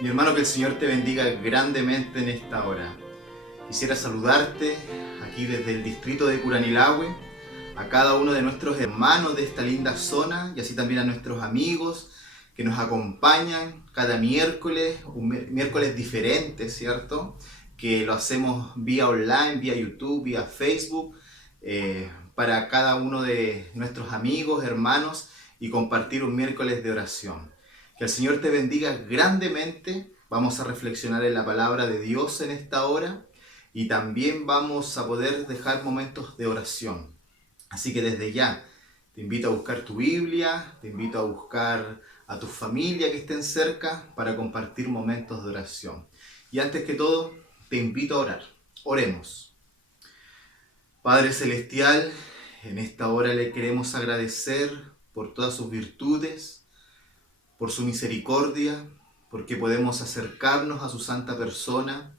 Mi hermano, que el Señor te bendiga grandemente en esta hora. Quisiera saludarte aquí desde el distrito de Curanilahue, a cada uno de nuestros hermanos de esta linda zona y así también a nuestros amigos que nos acompañan cada miércoles, un miércoles diferente, ¿cierto? Que lo hacemos vía online, vía YouTube, vía Facebook, para cada uno de nuestros amigos, hermanos y compartir un miércoles de oración. Que el Señor te bendiga grandemente. Vamos a reflexionar en la palabra de Dios en esta hora y también vamos a poder dejar momentos de oración. Así que desde ya te invito a buscar tu Biblia, te invito a buscar a tu familia que estén cerca para compartir momentos de oración. Y antes que todo, te invito a orar. Oremos. Padre Celestial, en esta hora le queremos agradecer por todas sus virtudes, por su misericordia, porque podemos acercarnos a su santa persona,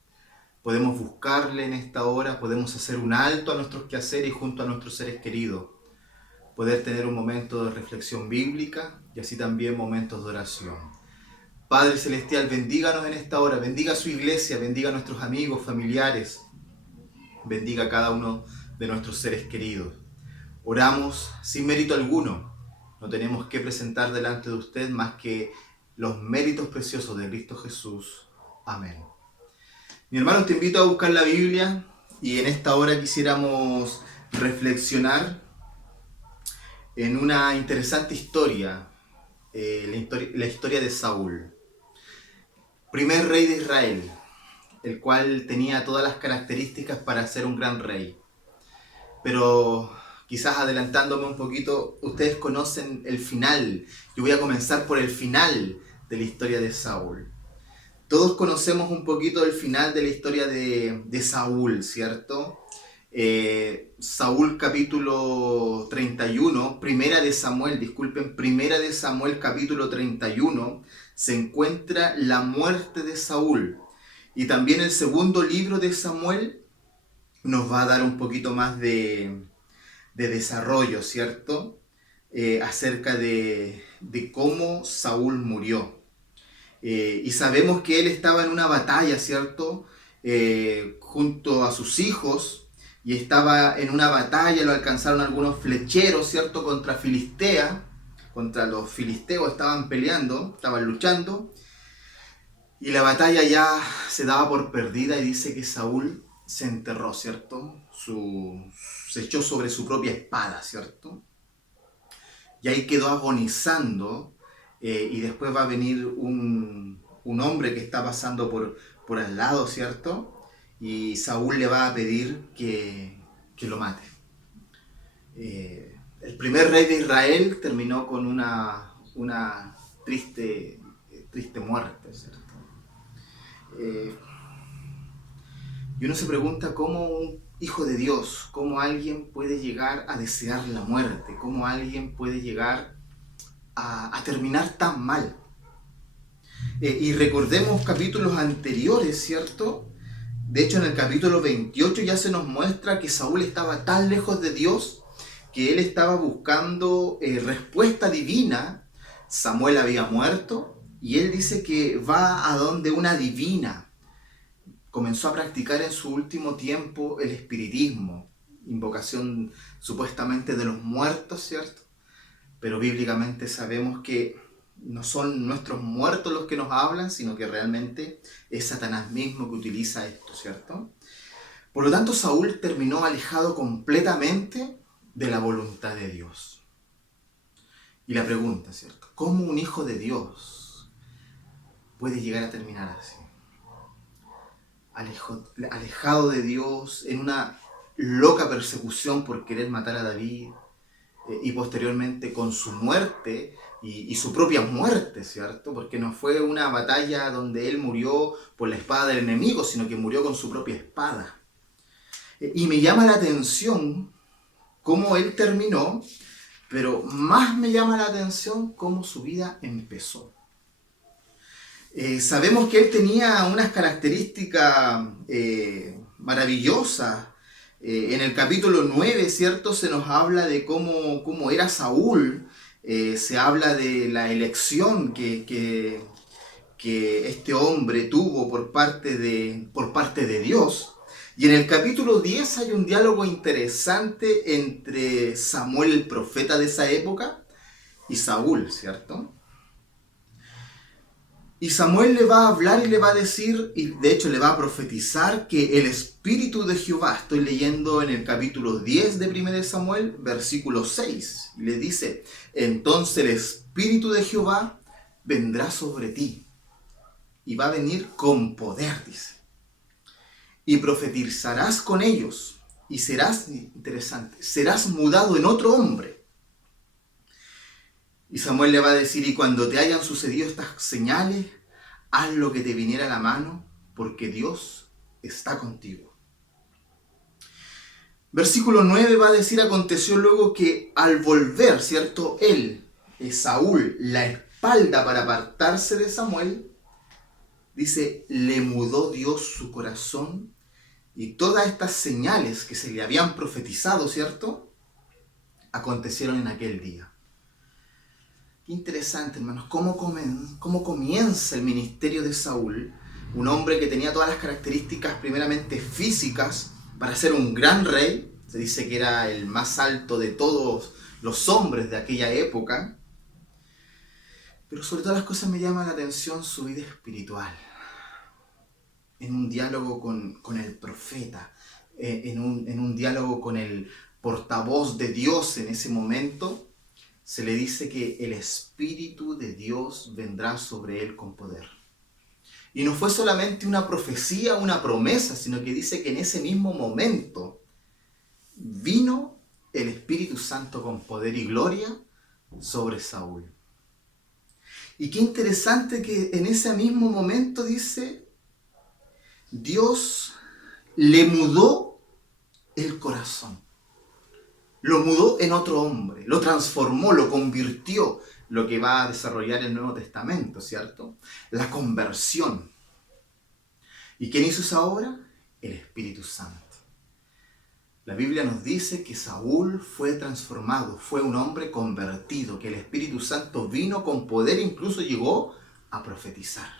podemos buscarle en esta hora, podemos hacer un alto a nuestros quehaceres y junto a nuestros seres queridos, poder tener un momento de reflexión bíblica y así también momentos de oración. Padre Celestial, bendíganos en esta hora, bendiga a su iglesia, bendiga a nuestros amigos, familiares, bendiga a cada uno de nuestros seres queridos. Oramos sin mérito alguno, no tenemos que presentar delante de usted más que los méritos preciosos de Cristo Jesús. Amén. Mi hermano, te invito a buscar la Biblia y en esta hora quisiéramos reflexionar en una interesante historia, la historia de Saúl, primer rey de Israel, el cual tenía todas las características para ser un gran rey. Pero quizás adelantándome un poquito, ustedes conocen el final. Yo voy a comenzar por el final de la historia de Saúl. Todos conocemos un poquito el final de la historia de Saúl, ¿cierto? Saúl capítulo 31, primera de Samuel capítulo 31, se encuentra la muerte de Saúl. Y también el segundo libro de Samuel nos va a dar un poquito más de desarrollo, ¿cierto? Acerca de cómo Saúl murió. Y sabemos que él estaba en una batalla, ¿cierto? Junto a sus hijos, y estaba en una batalla, lo alcanzaron algunos flecheros, ¿cierto? Contra los filisteos estaban peleando, estaban luchando, y la batalla ya se daba por perdida y dice que Saúl se enterró, ¿cierto? Se echó sobre su propia espada, ¿cierto? Y ahí quedó agonizando. Y después va a venir un hombre que está pasando por al lado, ¿cierto? Y Saúl le va a pedir que lo mate. El primer rey de Israel terminó con una triste muerte, ¿cierto? Y uno se pregunta cómo un hijo de Dios, cómo alguien puede llegar a desear la muerte, cómo alguien puede llegar a terminar tan mal. Y recordemos capítulos anteriores, ¿cierto? De hecho, en el capítulo 28 ya se nos muestra que Saúl estaba tan lejos de Dios que él estaba buscando respuesta divina. Samuel había muerto y él dice que va a donde una divina. Comenzó a practicar en su último tiempo el espiritismo, invocación supuestamente de los muertos, ¿cierto? Pero bíblicamente sabemos que no son nuestros muertos los que nos hablan, sino que realmente es Satanás mismo que utiliza esto, ¿cierto? Por lo tanto, Saúl terminó alejado completamente de la voluntad de Dios. Y la pregunta, ¿cierto? ¿Cómo un hijo de Dios puede llegar a terminar así? Alejado de Dios, en una loca persecución por querer matar a David, y posteriormente con su muerte y su propia muerte, ¿cierto? Porque no fue una batalla donde él murió por la espada del enemigo, sino que murió con su propia espada. Y me llama la atención cómo él terminó, pero más me llama la atención cómo su vida empezó. Sabemos que él tenía unas características maravillosas. En el capítulo 9, ¿cierto? Se nos habla de cómo era Saúl. Se habla de la elección que que este hombre tuvo por parte de Dios. Y en el capítulo 10 hay un diálogo interesante entre Samuel, el profeta de esa época, y Saúl, ¿cierto? Y Samuel le va a hablar y le va a decir, y de hecho le va a profetizar, que el Espíritu de Jehová, estoy leyendo en el capítulo 10 de 1 Samuel, versículo 6, y le dice, entonces el Espíritu de Jehová vendrá sobre ti, y va a venir con poder, dice, y profetizarás con ellos, y serás, interesante, serás mudado en otro hombre. Y Samuel le va a decir, y cuando te hayan sucedido estas señales, haz lo que te viniera a la mano, porque Dios está contigo. Versículo 9 va a decir, aconteció luego que al volver, ¿cierto? Él, Saúl, la espalda para apartarse de Samuel, dice, le mudó Dios su corazón y todas estas señales que se le habían profetizado, ¿cierto? Acontecieron en aquel día. Qué interesante, hermanos, cómo comienza el ministerio de Saúl, un hombre que tenía todas las características primeramente físicas para ser un gran rey. Se dice que era el más alto de todos los hombres de aquella época. Pero sobre todas las cosas me llama la atención su vida espiritual. En un diálogo con el profeta, en un diálogo con el portavoz de Dios en ese momento, se le dice que el Espíritu de Dios vendrá sobre él con poder. Y no fue solamente una profecía, una promesa, sino que dice que en ese mismo momento vino el Espíritu Santo con poder y gloria sobre Saúl. Y qué interesante que en ese mismo momento dice, Dios le mudó el corazón. Lo mudó en otro hombre, lo transformó, lo convirtió, lo que va a desarrollar el Nuevo Testamento, ¿cierto? La conversión. ¿Y quién hizo esa obra? El Espíritu Santo. La Biblia nos dice que Saúl fue transformado, fue un hombre convertido, que el Espíritu Santo vino con poder, incluso llegó a profetizar.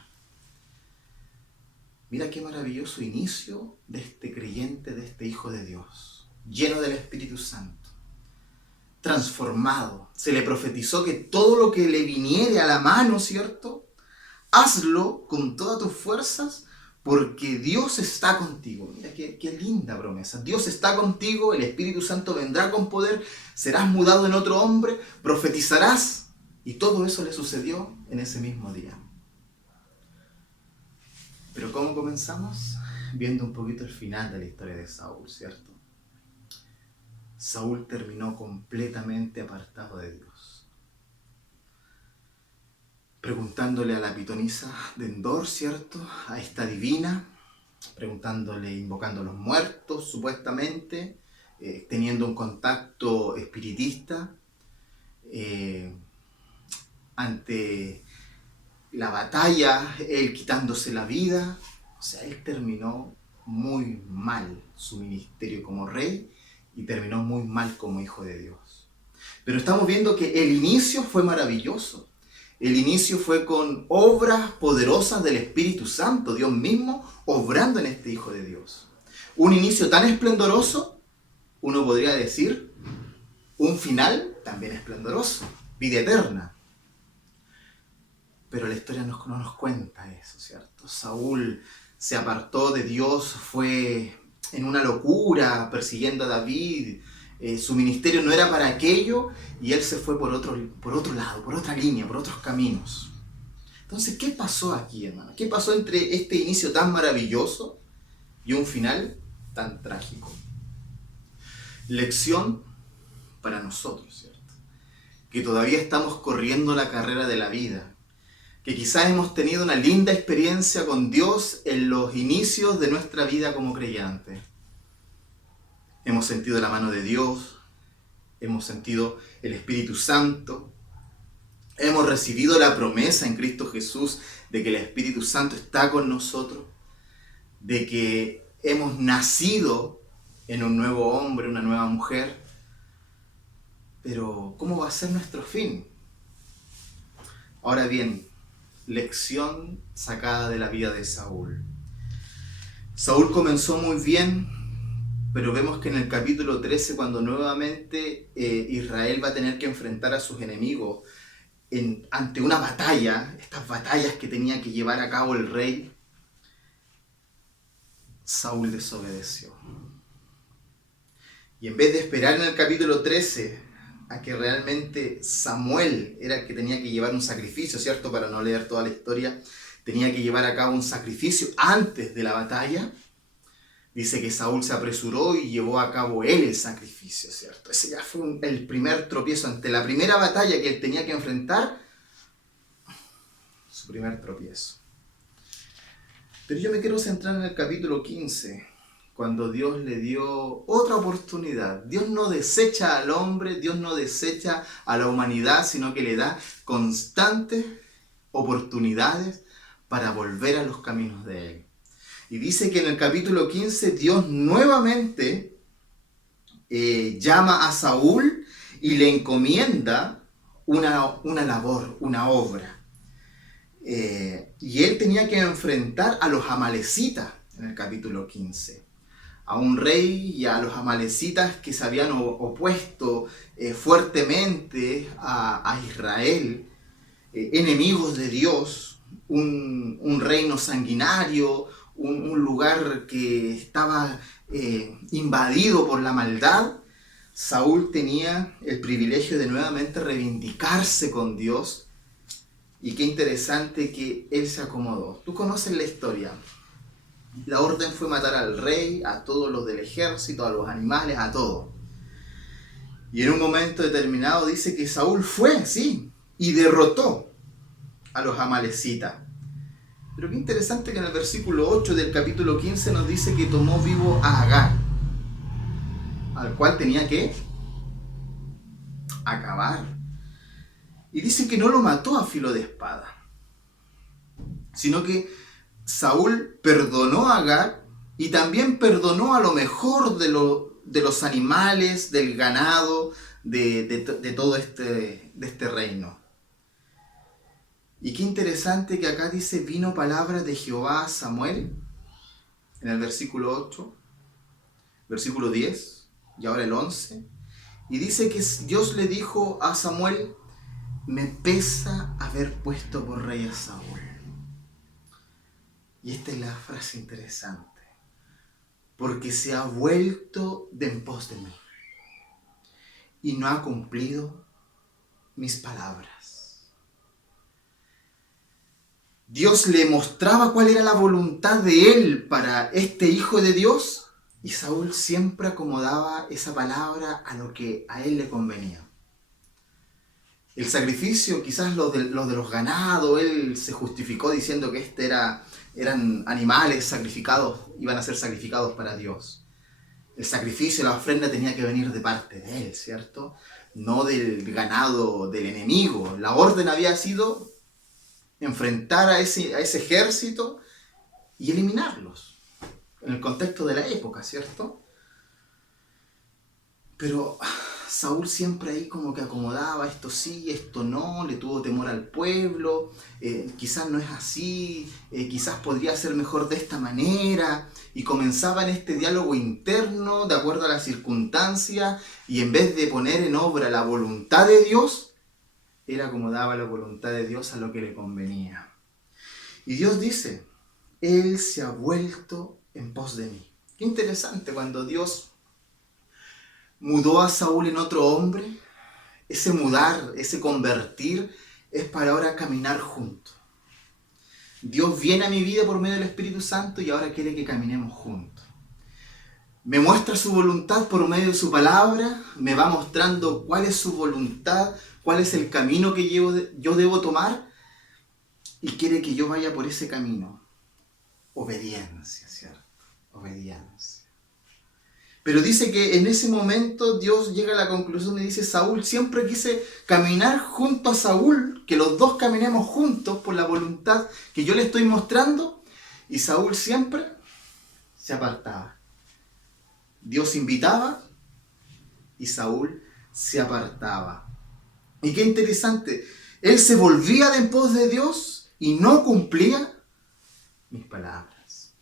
Mira qué maravilloso inicio de este creyente, de este Hijo de Dios, lleno del Espíritu Santo. Transformado, se le profetizó que todo lo que le viniere a la mano, ¿cierto? Hazlo con todas tus fuerzas porque Dios está contigo. Mira qué linda promesa. Dios está contigo, el Espíritu Santo vendrá con poder, serás mudado en otro hombre, profetizarás. Y todo eso le sucedió en ese mismo día. Pero ¿cómo comenzamos? Viendo un poquito el final de la historia de Saúl, ¿cierto? Saúl terminó completamente apartado de Dios. Preguntándole a la pitonisa de Endor, ¿cierto? A esta divina, preguntándole, invocando a los muertos, supuestamente, teniendo un contacto espiritista, ante la batalla, él quitándose la vida. O sea, él terminó muy mal su ministerio como rey, y terminó muy mal como hijo de Dios. Pero estamos viendo que el inicio fue maravilloso. El inicio fue con obras poderosas del Espíritu Santo, Dios mismo obrando en este Hijo de Dios. Un inicio tan esplendoroso, uno podría decir, un final también esplendoroso, vida eterna. Pero la historia no nos cuenta eso, ¿cierto? Saúl se apartó de Dios, fue en una locura, persiguiendo a David. Su ministerio no era para aquello y él se fue por otro lado, por otra línea, por otros caminos. Entonces, ¿qué pasó aquí, hermano? ¿Qué pasó entre este inicio tan maravilloso y un final tan trágico? Lección para nosotros, ¿cierto? Que todavía estamos corriendo la carrera de la vida, que quizás hemos tenido una linda experiencia con Dios en los inicios de nuestra vida como creyentes. Hemos sentido la mano de Dios, hemos sentido el Espíritu Santo, hemos recibido la promesa en Cristo Jesús de que el Espíritu Santo está con nosotros, de que hemos nacido en un nuevo hombre, una nueva mujer. Pero, ¿cómo va a ser nuestro fin? Ahora bien, lección sacada de la vida de Saúl. Saúl comenzó muy bien, pero vemos que en el capítulo 13, cuando nuevamente Israel va a tener que enfrentar a sus enemigos ante una batalla, estas batallas que tenía que llevar a cabo el rey, Saúl desobedeció. Y en vez de esperar en el capítulo 13 a que realmente Samuel era el que tenía que llevar un sacrificio, ¿cierto? Para no leer toda la historia, tenía que llevar a cabo un sacrificio antes de la batalla. Dice que Saúl se apresuró y llevó a cabo él el sacrificio, ¿cierto? Ese ya fue el primer tropiezo ante la primera batalla que él tenía que enfrentar, su primer tropiezo. Pero yo me quiero centrar en el capítulo 15, cuando Dios le dio otra oportunidad. Dios no desecha al hombre, Dios no desecha a la humanidad, sino que le da constantes oportunidades para volver a los caminos de Él. Y dice que en el capítulo 15 Dios nuevamente llama a Saúl y le encomienda una labor, una obra. Y él tenía que enfrentar a los amalecitas en el capítulo 15. A un rey y a los amalecitas que se habían opuesto fuertemente a Israel, enemigos de Dios, un reino sanguinario, un lugar que estaba invadido por la maldad. Saúl tenía el privilegio de nuevamente reivindicarse con Dios. Y qué interesante que él se acomodó. Tú conoces la historia. La orden fue matar al rey, a todos los del ejército, a los animales, a todo. Y en un momento determinado dice que Saúl fue, sí, y derrotó a los amalecitas. Pero qué interesante que en el versículo 8 del capítulo 15 nos dice que tomó vivo a Agar, al cual tenía que acabar. Y dice que no lo mató a filo de espada, sino que Saúl perdonó a Agar y también perdonó a lo mejor de los animales, del ganado, de todo este reino. Y qué interesante que acá dice, vino palabra de Jehová a Samuel, en el versículo 8, versículo 10, y ahora el 11. Y dice que Dios le dijo a Samuel, me pesa haber puesto por rey a Saúl. Y esta es la frase interesante, porque se ha vuelto de en pos de mí y no ha cumplido mis palabras. Dios le mostraba cuál era la voluntad de él para este hijo de Dios, y Saúl siempre acomodaba esa palabra a lo que a él le convenía. El sacrificio, quizás los de los ganados, él se justificó diciendo que eran animales sacrificados, iban a ser sacrificados para Dios. El sacrificio, la ofrenda tenía que venir de parte de él, ¿cierto? No del ganado del enemigo. La orden había sido enfrentar a ese ejército y eliminarlos, en el contexto de la época, ¿cierto? Pero Saúl siempre ahí como que acomodaba, esto sí, esto no, le tuvo temor al pueblo, quizás no es así, quizás podría ser mejor de esta manera, y comenzaba en este diálogo interno de acuerdo a las circunstancias, y en vez de poner en obra la voluntad de Dios, él acomodaba la voluntad de Dios a lo que le convenía. Y Dios dice, Él se ha vuelto en pos de mí. Qué interesante, cuando Dios mudó a Saúl en otro hombre, ese mudar, ese convertir, es para ahora caminar juntos. Dios viene a mi vida por medio del Espíritu Santo y ahora quiere que caminemos juntos. Me muestra su voluntad por medio de su palabra, me va mostrando cuál es su voluntad, cuál es el camino que yo debo tomar, y quiere que yo vaya por ese camino. Obediencia, ¿cierto? Obediencia. Pero dice que en ese momento Dios llega a la conclusión y dice, Saúl, siempre quise caminar junto a Saúl, que los dos caminemos juntos por la voluntad que yo le estoy mostrando, y Saúl siempre se apartaba. Dios invitaba y Saúl se apartaba. Y qué interesante, él se volvía de en pos de Dios y no cumplía mis palabras.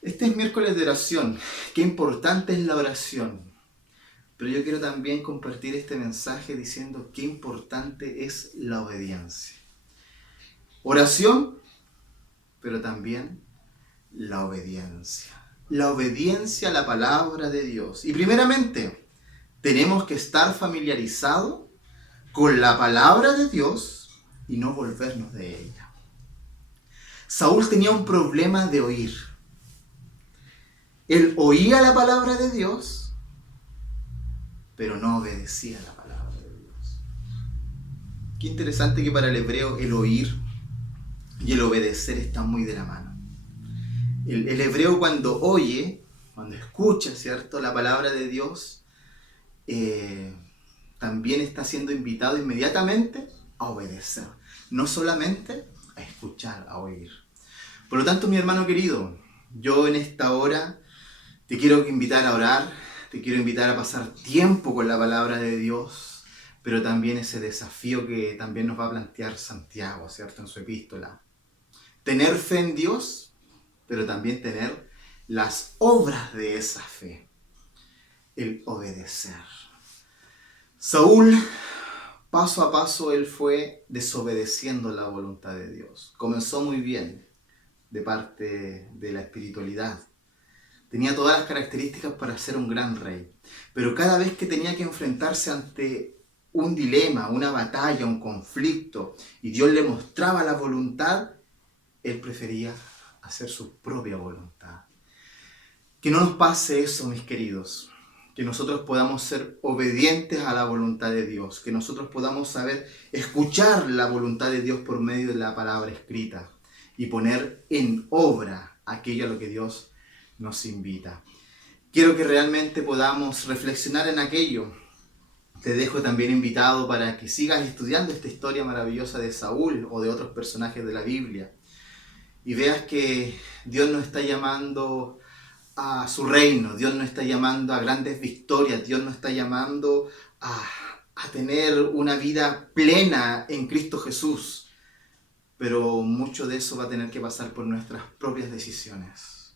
Este es miércoles de oración. Qué importante es la oración. Pero yo quiero también compartir este mensaje diciendo qué importante es la obediencia. Oración, pero también la obediencia. La obediencia a la palabra de Dios. Y primeramente, tenemos que estar familiarizados con la palabra de Dios y no volvernos de ella. Saúl tenía un problema de oír. Él oía la palabra de Dios, pero no obedecía la palabra de Dios. Qué interesante que para el hebreo el oír y el obedecer están muy de la mano. El hebreo cuando oye, cuando escucha, ¿cierto?, la palabra de Dios, también está siendo invitado inmediatamente a obedecer. No solamente a escuchar, a oír. Por lo tanto, mi hermano querido, yo en esta hora te quiero invitar a orar, te quiero invitar a pasar tiempo con la palabra de Dios, pero también ese desafío que también nos va a plantear Santiago, ¿cierto?, en su epístola. Tener fe en Dios, pero también tener las obras de esa fe. El obedecer. Saúl, paso a paso, él fue desobedeciendo la voluntad de Dios. Comenzó muy bien de parte de la espiritualidad. Tenía todas las características para ser un gran rey. Pero cada vez que tenía que enfrentarse ante un dilema, una batalla, un conflicto, y Dios le mostraba la voluntad, él prefería hacer su propia voluntad. Que no nos pase eso, mis queridos. Que nosotros podamos ser obedientes a la voluntad de Dios. Que nosotros podamos saber escuchar la voluntad de Dios por medio de la palabra escrita. Y poner en obra aquello a lo que Dios nos invita. Quiero que realmente podamos reflexionar en aquello. Te dejo también invitado para que sigas estudiando esta historia maravillosa de Saúl o de otros personajes de la Biblia. Y veas que Dios nos está llamando a su reino, Dios nos está llamando a grandes victorias, Dios nos está llamando a tener una vida plena en Cristo Jesús. Pero mucho de eso va a tener que pasar por nuestras propias decisiones.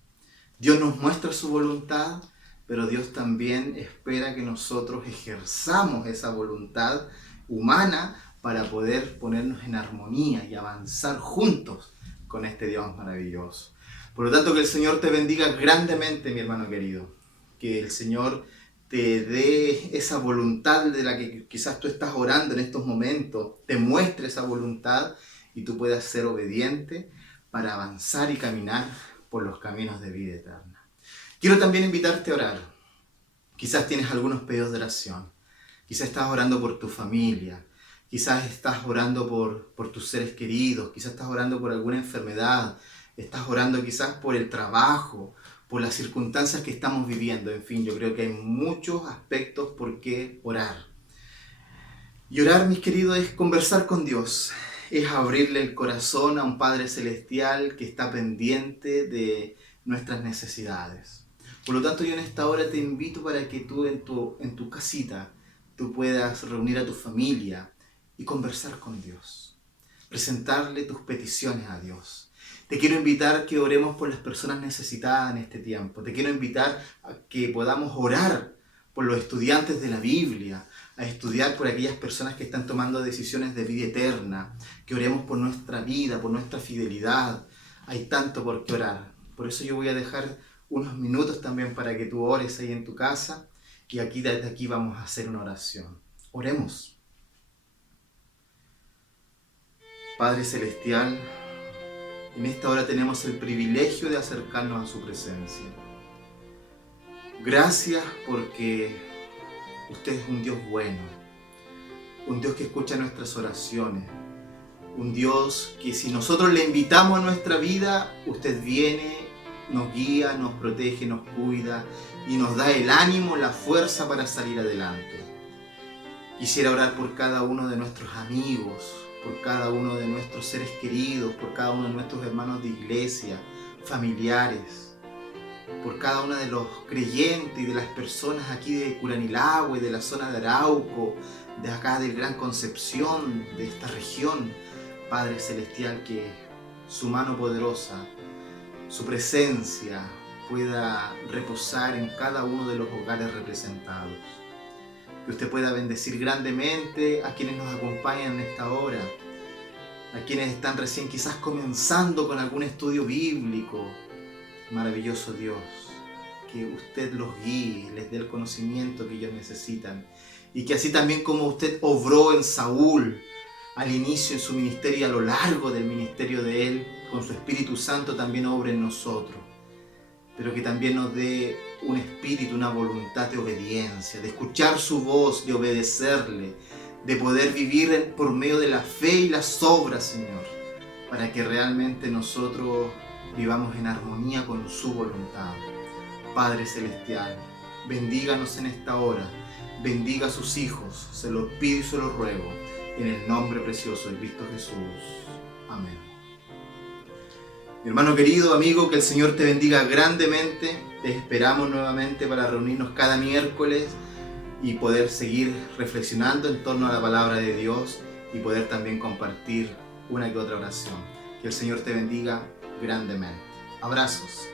Dios nos muestra su voluntad, pero Dios también espera que nosotros ejerzamos esa voluntad humana para poder ponernos en armonía y avanzar juntos con este Dios maravilloso. Por lo tanto, que el Señor te bendiga grandemente, mi hermano querido. Que el Señor te dé esa voluntad de la que quizás tú estás orando en estos momentos, te muestre esa voluntad y tú puedas ser obediente para avanzar y caminar por los caminos de vida eterna. Quiero también invitarte a orar. Quizás tienes algunos pedidos de oración. Quizás estás orando por tu familia. Quizás estás orando por tus seres queridos. Quizás estás orando por alguna enfermedad. Estás orando quizás por el trabajo, por las circunstancias que estamos viviendo. En fin, yo creo que hay muchos aspectos por qué orar. Y orar, mis queridos, es conversar con Dios. Es abrirle el corazón a un Padre Celestial que está pendiente de nuestras necesidades. Por lo tanto, yo en esta hora te invito para que tú en tu casita tú puedas reunir a tu familia y conversar con Dios. Presentarle tus peticiones a Dios. Te quiero invitar a que oremos por las personas necesitadas en este tiempo. Te quiero invitar a que podamos orar por los estudiantes de la Biblia, a estudiar por aquellas personas que están tomando decisiones de vida eterna, que oremos por nuestra vida, por nuestra fidelidad. Hay tanto por qué orar. Por eso yo voy a dejar unos minutos también para que tú ores ahí en tu casa y aquí desde aquí vamos a hacer una oración. Oremos. Padre Celestial, en esta hora tenemos el privilegio de acercarnos a su presencia. Gracias porque usted es un Dios bueno, un Dios que escucha nuestras oraciones, un Dios que si nosotros le invitamos a nuestra vida, usted viene, nos guía, nos protege, nos cuida y nos da el ánimo, la fuerza para salir adelante. Quisiera orar por cada uno de nuestros amigos, por cada uno de nuestros seres queridos, por cada uno de nuestros hermanos de iglesia, familiares, por cada uno de los creyentes y de las personas aquí de Curanilahue, de la zona de Arauco, de acá del Gran Concepción, de esta región, Padre Celestial, que su mano poderosa, su presencia pueda reposar en cada uno de los hogares representados. Que usted pueda bendecir grandemente a quienes nos acompañan en esta hora, a quienes están recién quizás comenzando con algún estudio bíblico. Maravilloso Dios, que usted los guíe, les dé el conocimiento que ellos necesitan, y que así también como usted obró en Saúl al inicio en su ministerio y a lo largo del ministerio de él, con su Espíritu Santo también obre en nosotros, pero que también nos dé un espíritu, una voluntad de obediencia, de escuchar su voz, de obedecerle, de poder vivir por medio de la fe y las obras, Señor, para que realmente nosotros vivamos en armonía con su voluntad. Padre Celestial, bendíganos en esta hora, bendiga a sus hijos, se lo pido y se lo ruego, en el nombre precioso de Cristo Jesús. Amén. Mi hermano querido, amigo, que el Señor te bendiga grandemente. Te esperamos nuevamente para reunirnos cada miércoles y poder seguir reflexionando en torno a la palabra de Dios y poder también compartir una que otra oración. Que el Señor te bendiga grandemente. Abrazos.